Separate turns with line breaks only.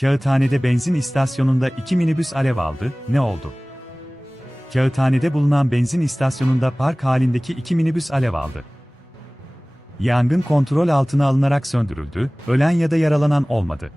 Kağıthanede benzin istasyonunda iki minibüs alev aldı, ne oldu? Kağıthanede bulunan benzin istasyonunda park halindeki iki minibüs alev aldı. Yangın kontrol altına alınarak söndürüldü, ölen ya da yaralanan olmadı.